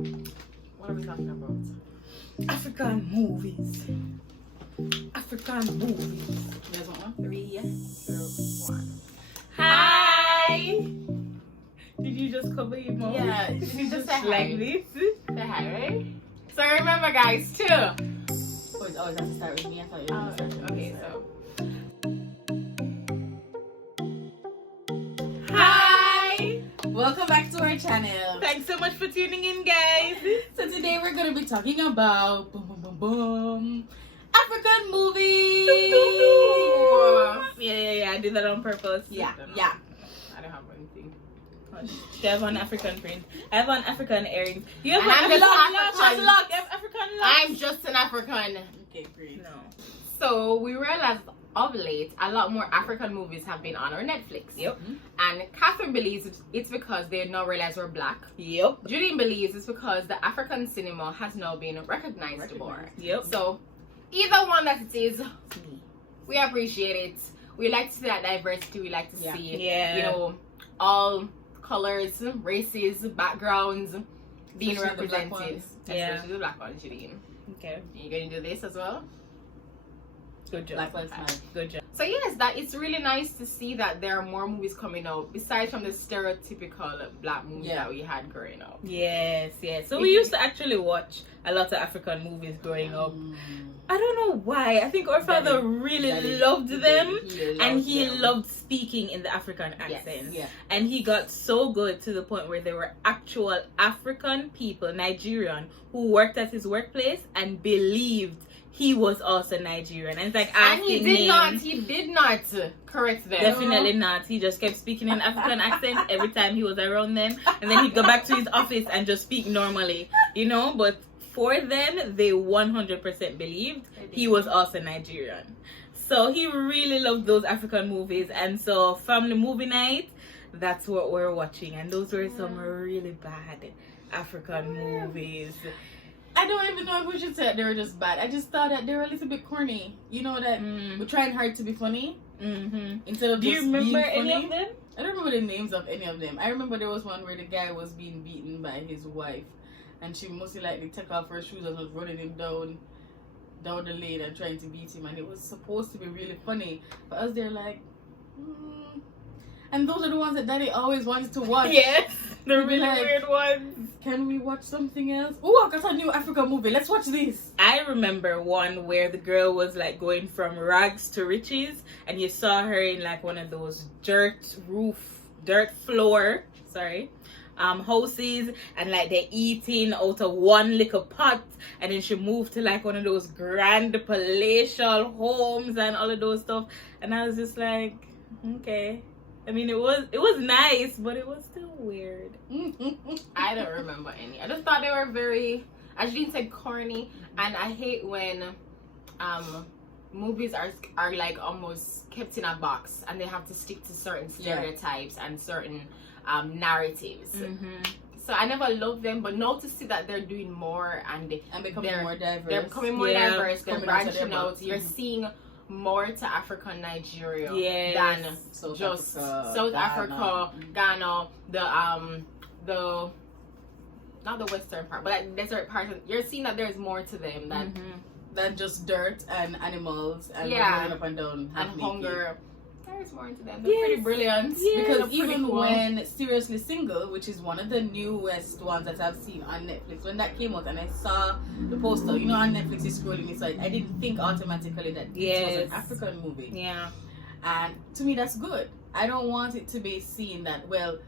What are we talking about? African movies. African movies. There's one. 3, 2, 1. Hi! Did you just cover your mouth? Yeah, did you just say like hi? this? Say hi, right? So remember, guys, too. Oh, it always has to start with me. I thought you were going to start with Okay, me. so. Hi! Welcome back to our channel. Thanks so much for tuning in, guys. So today we're going to be talking about African movies. Yeah. I did that on purpose. Yeah. I don't have anything. She have an African print. I have an African earrings. You have And an I'm just African. lock. You have African lock. I'm just an African. Okay, great. No. So we realized of late a lot more African movies have been on our Netflix. Yep. And Catherine believes it's because they now realize we're black. Yep. Julian believes it's because the African cinema has now been recognized more. Yep. So either one that it is, we appreciate it. We like to see that diversity. We like to see, you know, all colors, races, backgrounds being Especially the black represented. ones. Especially the black ones, Julian. Okay. Are you going to do this as well? Good job. Black Lives Matter. Good job. So yes, that it's really nice to see that there are more movies coming out besides from the stereotypical black movies that we had growing up. Yes. So we used to actually watch a lot of African movies growing up. I don't know why. I think our father really loved them, and he loved speaking in the African accent. Yes. And he got so good to the point where there were actual African people, Nigerian, who worked at his workplace and believed he was also Nigerian. And it's like asking and he did not correct them. Definitely not. He just kept speaking in African accent every time he was around them, and then he'd go back to his office and just speak normally, you know. But for them, they 100% believed he was also Nigerian. So he really loved those African movies, and so family movie night, that's what we're watching, and those were some really bad African movies. I don't even know if we should say that they were just bad. I just thought that they were a little bit corny. You know that we're trying hard to be funny instead of. Do you just remember being any funny. of them? I don't remember the names of any of them. I remember there was one where the guy was being beaten by his wife, and she mostly likely took off her shoes and was running him down the lane and trying to beat him, and it was supposed to be really funny. But us, they're like, and those are the ones that Daddy always wants to watch. Yes, the We'd be really like, weird ones. Can we watch something else? Oh, I got a new African movie. Let's watch this. I remember one where the girl was like going from rags to riches, and you saw her in like one of those dirt floor houses, and like they're eating out of one little pot, and then she moved to like one of those grand palatial homes and all of those stuff, and I was just like, okay. I mean, it was nice, but it was still weird. I don't remember any. I just thought they were very, as Jean said, corny, and I hate when movies are like almost kept in a box and they have to stick to certain stereotypes and certain narratives. So I never loved them, but now to see that they're doing more and becoming more diverse. They're becoming more diverse. They're Coming out of branching their out. box. You're seeing more to African Nigeria than South Africa, Ghana, the not the western part, but like desert part. You're seeing that there's more to them than just dirt and animals and running up and down and hunger. There's more into them. They're pretty brilliant. Because even when Seriously Single, which is one of the newest ones that I've seen on Netflix, when that came out and I saw the poster, you know, on Netflix is scrolling, it's like I didn't think automatically that it was an African movie. Yeah. And to me, that's good. I don't want it to be seen that, well,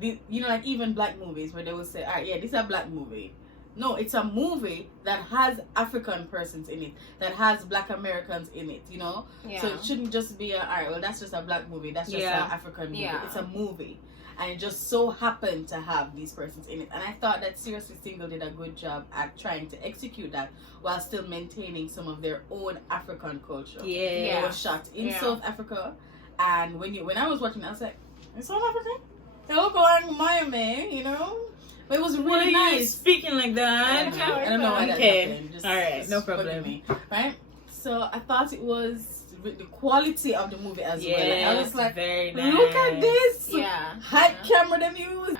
you know, like even black movies where they will say, all right, yeah, this is a black movie. No, it's a movie that has African persons in it, that has Black Americans in it, you know? So it shouldn't just be alright, well, that's just a black movie, that's just an African movie. It's a movie. And it just so happened to have these persons in it. And I thought that Seriously Single did a good job at trying to execute that while still maintaining some of their own African culture. It was shot in South Africa. And when I was watching it, I was like, in South Africa? They look like Miami, you know? But it was really nice. Speaking like that. I don't know why that happened. Just, all right, no problem. Me, right? So I thought it was the quality of the movie as well. Like, I was like, very nice. Look at this. Yeah. Hot camera them use.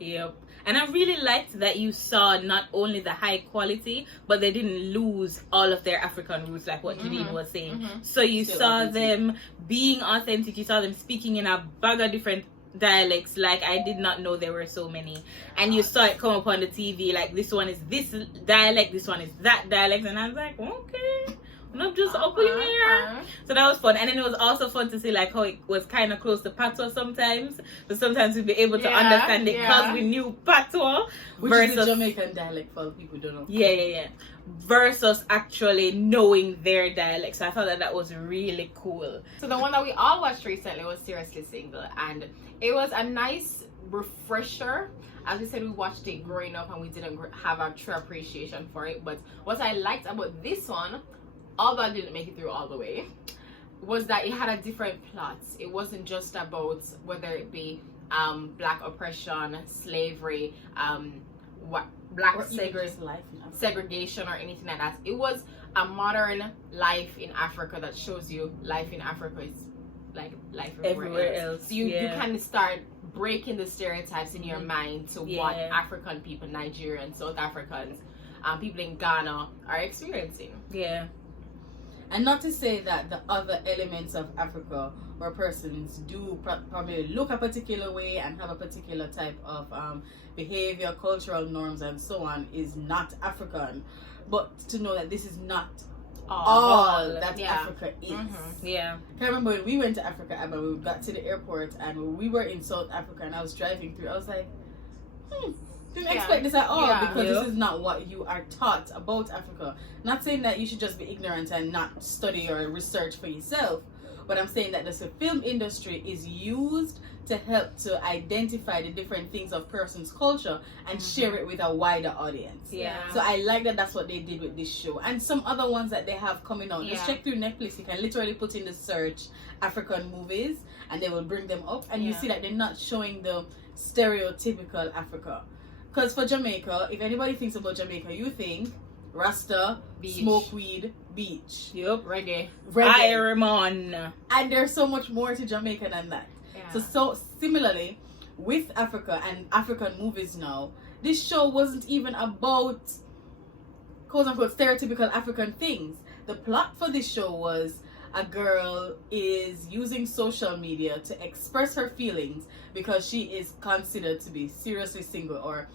Yep. And I really liked that you saw not only the high quality, but they didn't lose all of their African roots, like what Judine was saying. So you saw them being authentic. You saw them speaking in a bag of different dialects. Like, I did not know there were so many. And you saw it come up on the TV, like, this one is this dialect, this one is that dialect. And I was like, okay, I'm not just up in here. So that was fun. And then it was also fun to see, like, how it was kind of close to patois sometimes. So sometimes we'd be able to understand it because we knew patois. Which is the Jamaican dialect for people who don't know. Yeah. Versus actually knowing their dialect. So I thought that was really cool. So the one that we all watched recently was Seriously Single. And it was a nice refresher. As we said, we watched it growing up and we didn't have a true appreciation for it. But what I liked about this one, although I didn't make it through all the way, was that it had a different plot. It wasn't just about whether it be black oppression, slavery, black segregation or anything like that. It was a modern life in Africa that shows you life in Africa is like life everywhere else. So you kind of start breaking the stereotypes in your mind to what African people, Nigerians, South Africans, people in Ghana are experiencing. Yeah. And not to say that the other elements of Africa where persons do probably look a particular way and have a particular type of behavior, cultural norms, and so on is not African, but to know that this is not all that Africa is. Yeah. I remember when we went to Africa, Abba, we got to the airport and we were in South Africa and I was driving through. I was like, didn't expect this at all because this is not what you are taught about Africa. Not saying that you should just be ignorant and not study or research for yourself, but I'm saying that the film industry is used to help to identify the different things of person's culture and share it with a wider audience. So I like that that's what they did with this show. And some other ones that they have coming out. Just check through Netflix. You can literally put in the search African movies and they will bring them up. And you see that they're not showing the stereotypical Africa. Because for Jamaica, if anybody thinks about Jamaica, you think Rasta, beach, smoke weed, beach. Reggae. Iron. And there's so much more to Jamaica than that. So similarly, with Africa and African movies now, this show wasn't even about quote-unquote stereotypical African things. The plot for this show was a girl is using social media to express her feelings because she is considered to be seriously single, or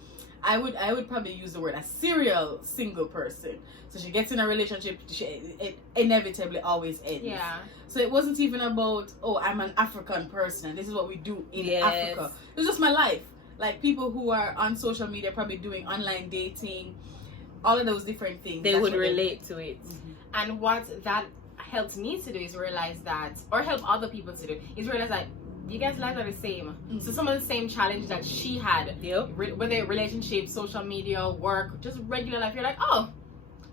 I would probably use the word a serial single person. So she gets in a relationship, it inevitably always ends. So it wasn't even about, oh, I'm an African person and this is what we do in Africa. It was just my life. Like people who are on social media probably doing online dating, all of those different things. They would relate to it. And what that helped me to do is realize that, or help other people to do, is realize that you guys' lives are the same. So some of the same challenges that she had, whether relationships, social media, work, just regular life, you're like, oh,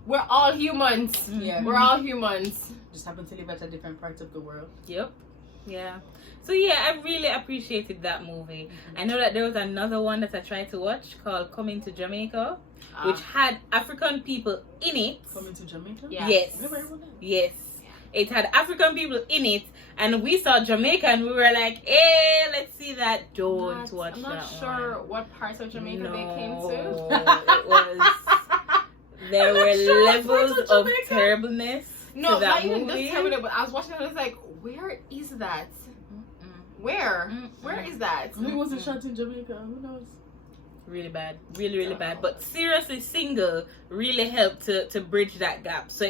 we're all humans. We're all humans. Just happen to live at a different part of the world. So I really appreciated that movie. I know that there was another one that I tried to watch called Coming to Jamaica, which had African people in it. Coming to Jamaica? Yes. It had African people in it, and we saw Jamaica, and we were like, "Hey, let's see that." Don't watch that. I'm not sure what parts of Jamaica they came to. It was. There were levels of terribleness. No, to that not even movie. just terrible, but I was watching it and I was like, where is that? Where? Where is that? Maybe it wasn't shot in Jamaica. Who knows? Really bad. Really bad. But Seriously Single really helped to bridge that gap. So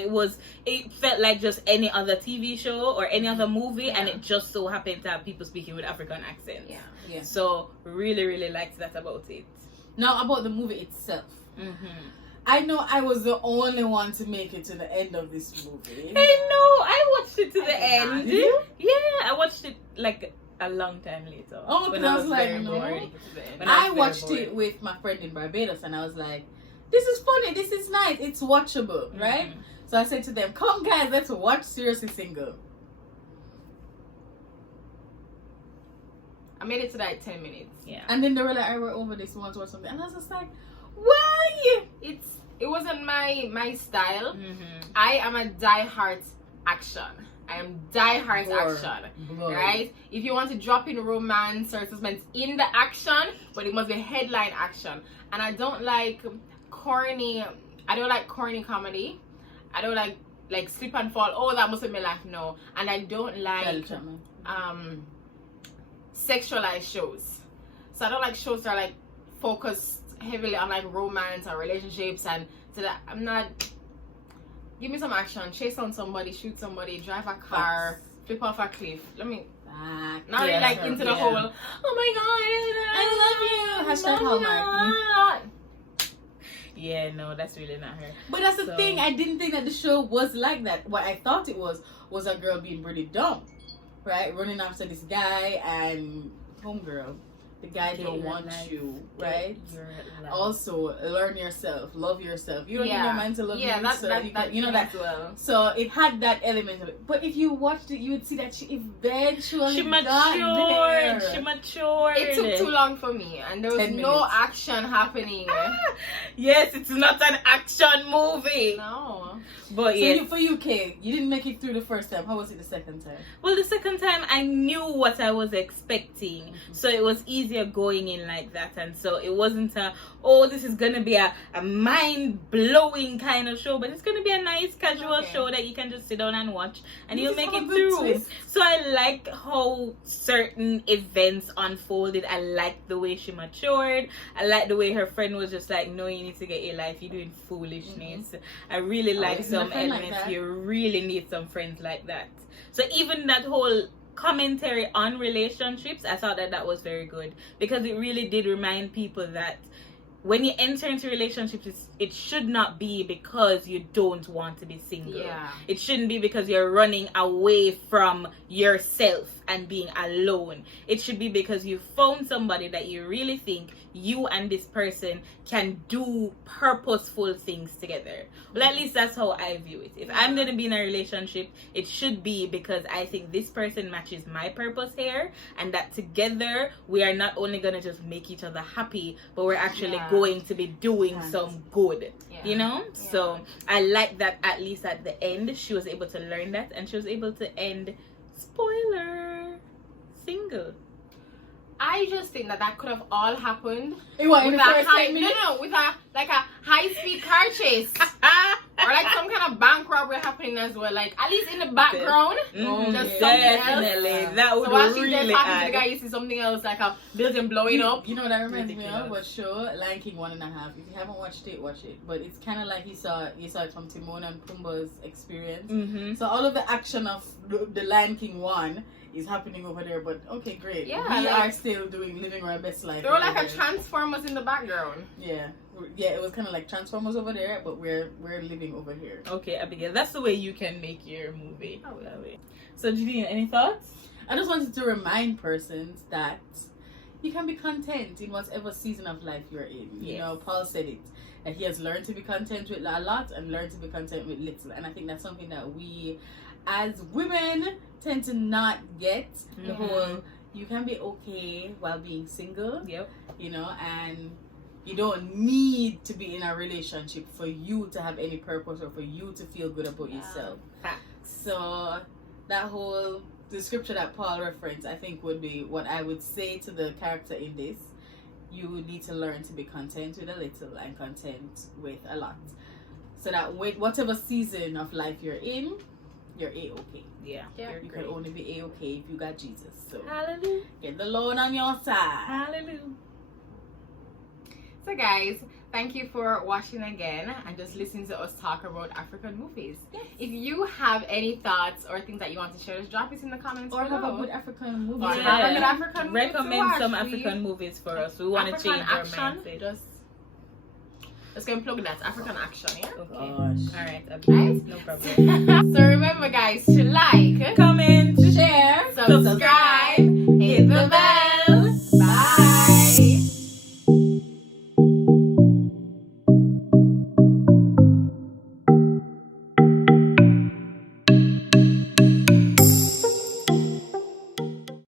it felt like just any other TV show or any other movie, and it just so happened to have people speaking with African accents. So really liked that about it. Now about the movie itself. I know I was the only one to make it to the end of this movie. Hey, no, I watched it to the end. Yeah, I watched it like a long time later. Oh, because I was like, no. I watched it with my friend in Barbados and I was like, this is funny, this is nice, it's watchable, right? So I said to them, come guys, let's watch Seriously Single. I made it to like 10 minutes. And then they were like, we're over this, we want to watch something. And I was just like, why? It wasn't my style. I am a die-hard action. I am die-hard action. Right? If you want to drop in romance or suspense in the action, but it must be headline action. And I don't like corny comedy. I don't like slip and fall. Oh, that must have been like no. And I don't like sexualized shows. So I don't like shows that are like focused heavily on like romance or relationships, and so that I'm not. Give me some action. Chase on somebody, shoot somebody, drive a car, flip off a cliff. Let me. Not really like into the whole. Oh my god, I love you. Hashtag Hallmark. Yeah, no, that's really not her. But that's the thing. I didn't think that the show was like that. What I thought it was a girl being really dumb, right? Running after this guy and homegirl. The guy don't want you, right? Also, learn yourself, love yourself. You don't need no man to love you. That well. So it had that element of it. But if you watched it, you would see that she eventually matured. She matured. It took too long for me, and there was no action happening. Yes, it's not an action movie. No. But so for you, Kay, you didn't make it through the first time. How was it the second time? Well, the second time I knew what I was expecting, so it was easier going in like that, and so it wasn't this is gonna be a mind-blowing kind of show, but it's gonna be a nice casual show that you can just sit down and watch, and you'll make it through. Twist. So I like how certain events unfolded. I like the way she matured. I like the way her friend was just like, no, you need to get your life, you're doing foolishness. I really like some elements. You really need some friends like that. So even that whole commentary on relationships, I thought that was very good, because it really did remind people that when you enter into relationships, it should not be because you don't want to be single. It shouldn't be because you're running away from yourself and being alone. It should be because you found somebody that you really think you and this person can do purposeful things together. Well, at least that's how I view it. If I'm going to be in a relationship, it should be because I think this person matches my purpose here, and that together we are not only going to just make each other happy, but we're actually going to be doing some good. You know? So I like that at least at the end she was able to learn that, and she was able to end, spoiler, single. I just think that could have all happened with a high-speed car chase. Or like some kind of bank robbery happening as well. Like at least in the background, just something else. That would so while she's really there talking to the guy, you see something else, like a building blowing up. You know what that reminds me of? What show? Lion King 1.5. If you haven't watched it, watch it. But it's kind of like you saw it from Timon and Pumbaa's experience. So all of the action of the Lion King 1 is happening over there, but okay, great. Yeah, we are still living our best life. There were like a Transformers in the background. Yeah, it was kind of like Transformers over there, but we're living over here. Okay, Abigail, that's the way you can make your movie. Oh, that way. So, Judy, any thoughts? I just wanted to remind persons that you can be content in whatever season of life you're in. Yes. You know, Paul said it, that he has learned to be content with a lot and learned to be content with little, and I think that's something that we as women tend to not get. The whole, you can be okay while being single. You know, and you don't need to be in a relationship for you to have any purpose or for you to feel good about yourself. So that whole, the scripture that Paul referenced, I think would be what I would say to the character in this. You need to learn to be content with a little and content with a lot, so that with whatever season of life you're in, you're A-okay. You can only be A-okay if you got Jesus. So hallelujah. Get the Lord on your side. Hallelujah. So guys, thank you for watching again and just listening to us talk about African movies. If you have any thoughts or things that you want to share, just drop it in the comments or below. have a good African movie. Or have a good African movie. Recommend some African movies for us. We want to change our mindset. Let's go and plug that. African action, yeah? Okay. Gosh. Alright, okay. No problem. So remember guys to like, comment,